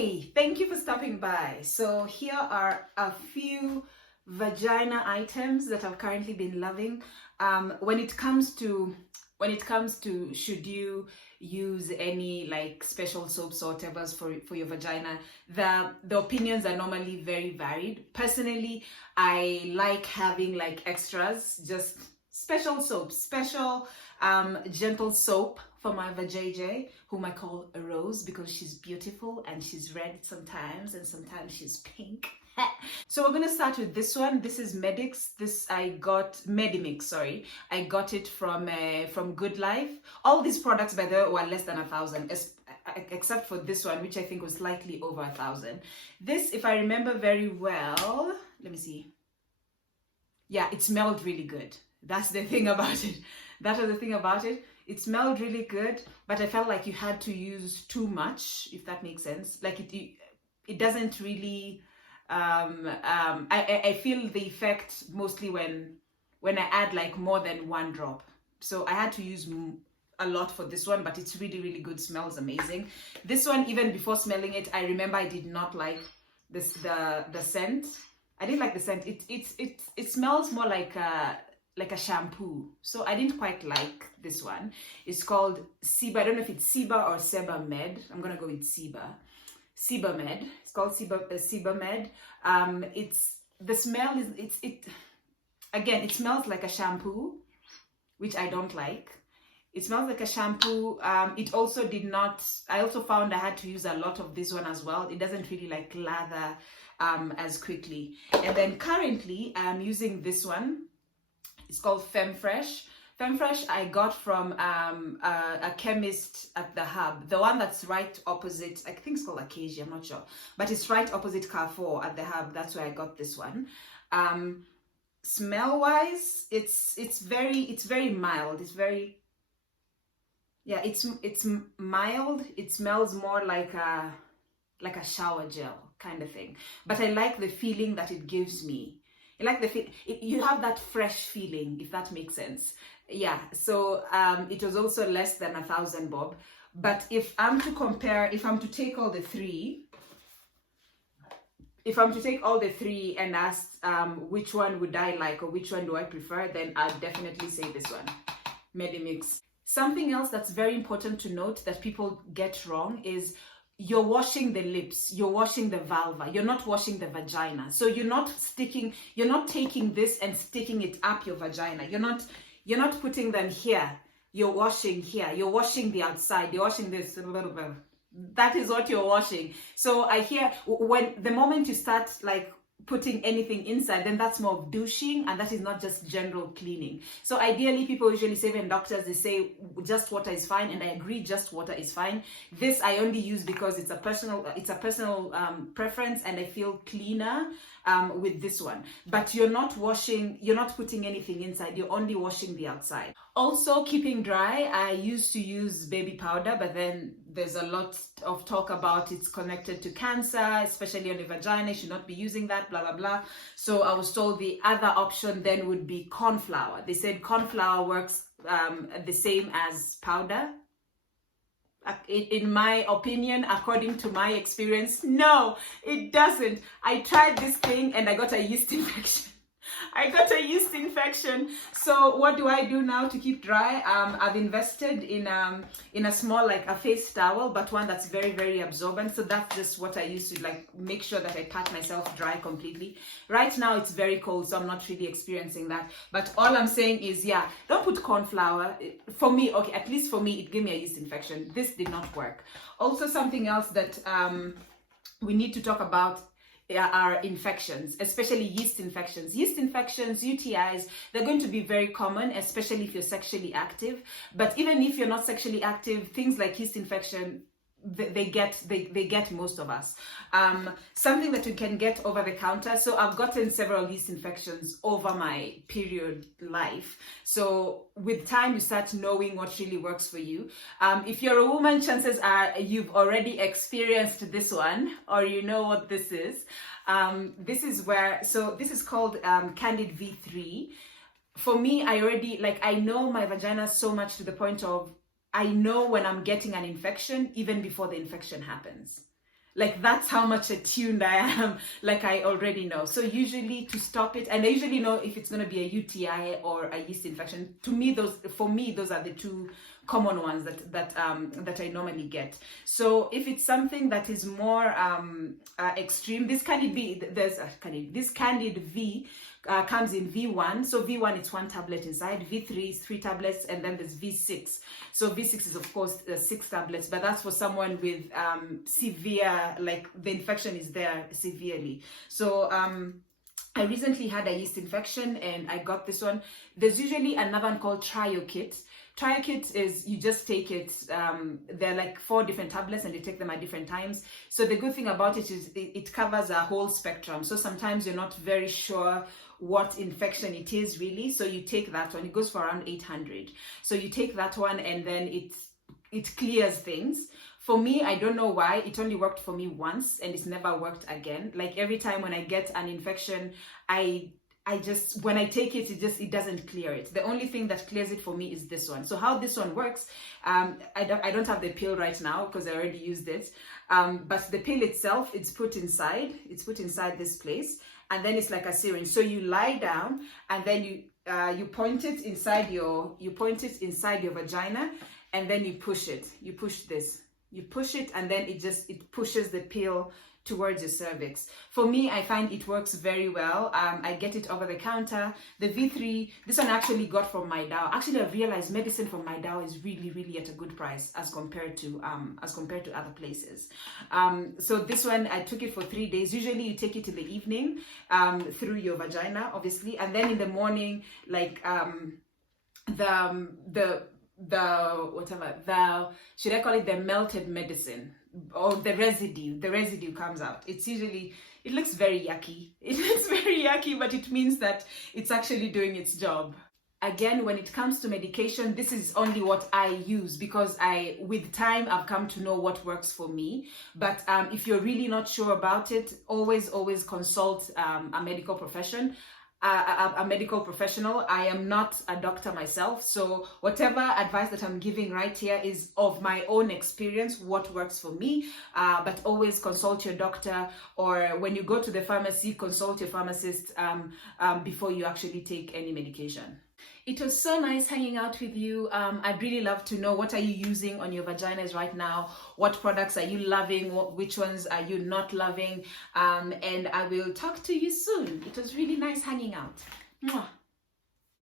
Hey, thank you for stopping by. So here are a few vagina items that I've currently been loving. When it comes to should you use any like special soaps or whatever for your vagina, the opinions are normally very varied. Personally, I like having like extras, just special soaps, special gentle soap for my vajayjay, whom I call a Rose because she's beautiful and she's red sometimes and sometimes she's pink. So we're gonna start with this one. This is Medix. Medimix. Sorry, I got it from Good Life. All these products, by the way, were less than 1,000, except for this one, which I think was slightly over 1,000. This, if I remember very well, let me see. Yeah, it smelled really good. That's the thing about it. That was the thing about it. It smelled really good, but I felt like you had to use too much, if that makes sense. Like it doesn't really. I feel the effect mostly when I add like more than one drop. So I had to use a lot for this one, but it's really, really good. Smells amazing. This one, even before smelling it, I remember I did not like the scent. I didn't like the scent. It smells more like a shampoo. So I didn't quite like this one. It's called Ciba. I don't know if it's Ciba or Sebamed. I'm gonna go with Ciba. Sebamed. It's called Sebamed. It's the smell is again. It smells like a shampoo, which I don't like. It smells like a shampoo. It also did not. I also found I had to use a lot of this one as well. It doesn't really like lather as quickly. And then currently I'm using this one. It's called Femfresh. Femfresh I got from a chemist at the Hub. The one that's right opposite, I think it's called Acacia, I'm not sure. But it's right opposite Carrefour at the Hub. That's where I got this one. Smell-wise, it's very mild. It's very, yeah, it's mild. It smells more like a shower gel kind of thing. But I like the feeling that it gives me. I like you have that fresh feeling, if that makes sense. Yeah, so it was also less than 1,000 bob. But if I'm to take all the three, and ask which one would I like or which one do I prefer, then I'd definitely say this one, Medimix. Something else that's very important to note that people get wrong is you're washing the lips, you're washing the vulva, you're not washing the vagina. So you're not taking this and sticking it up your vagina. You're not putting them here. You're washing here. You're washing the outside. You're washing this a little bit. That is what you're washing. So I hear the moment you start like putting anything inside, then that's more of douching, and that is not just general cleaning. So ideally, people usually say, when doctors, they say just water is fine, and I agree, just water is fine. This I only use because it's a personal preference, and I feel cleaner with this one. But you're not putting anything inside, you're only washing the outside. Also, keeping dry, I used to use baby powder, but then there's a lot of talk about it's connected to cancer, especially on the vagina. You should not be using that, blah, blah, blah. So I was told the other option then would be corn flour. They said corn flour works the same as powder. In my opinion, according to my experience, no, it doesn't. I tried this thing and I got a yeast infection. So what do I do now to keep dry? I've invested in a small, like a face towel, but one that's very, very absorbent. So that's just what I use to like make sure that I pat myself dry completely. Right now it's very cold, so I'm not really experiencing that. But all I'm saying is, yeah, don't put corn flour. For me, okay, at least for me, it gave me a yeast infection. This did not work. Also, something else that we need to talk about are infections, especially yeast infections. Yeast infections, UTIs, they're going to be very common, especially if you're sexually active. But even if you're not sexually active, things like yeast infection, they get most of us. Something that you can get over the counter. So I've gotten several yeast infections over my period life. So with time, you start knowing what really works for you. If you're a woman, chances are you've already experienced this one, or you know what this is. This is called Candid V3. For me, I know my vagina so much to the point of I know when I'm getting an infection even before the infection happens. Like, that's how much attuned I am. Like, I already know. So usually to stop it, and I usually know if it's going to be a UTI or a yeast infection. For me, those are the two common ones that I normally get. So if it's something that is more extreme, this Candid V, this Candid V comes in V1. So V1, it's 1 tablet inside. V3 is 3 tablets, and then there's V6. So V6 is of course 6 tablets, but that's for someone with severe, like the infection is there severely. So I recently had a yeast infection and I got this one. There's usually another one called TrioKit. TrioKit is, you just take it, they're like 4 different tablets and you take them at different times. So the good thing about it is it covers a whole spectrum. So sometimes you're not very sure what infection it is really. So you take that one, it goes for around 800. So you take that one and then it clears things. For me, I don't know why, it only worked for me once and it's never worked again. Like every time when I get an infection, I just, when I take it, it doesn't clear it. The only thing that clears it for me is this one. So how this one works, I don't have the pill right now because I already used it. But the pill itself, it's put inside this place, and then it's like a syringe. So you lie down and then you point it inside your vagina, and then you push it. You push this. You push it, and then it pushes the pill towards your cervix. For me, I find it works very well. I get it over the counter. The V3, this one I actually got from MyDow. Actually, I realized medicine from MyDow is really, really at a good price as compared to other places. So this one, I took it for 3 days. Usually you take it in the evening through your vagina, obviously, and then in the morning, like should I call it the melted medicine or the residue comes out. It looks very yucky. It looks very yucky, but it means that it's actually doing its job. Again, when it comes to medication, this is only what I use because with time, I've come to know what works for me. But if you're really not sure about it, always consult a medical professional. I am not a doctor myself, so whatever advice that I'm giving right here is of my own experience, what works for me, but always consult your doctor, or when you go to the pharmacy, consult your pharmacist before you actually take any medication. It was so nice hanging out with you. I'd really love to know, what are you using on your vaginas right now? What products are you loving? Which ones are you not loving? And I will talk to you soon. It was really nice hanging out. Mwah.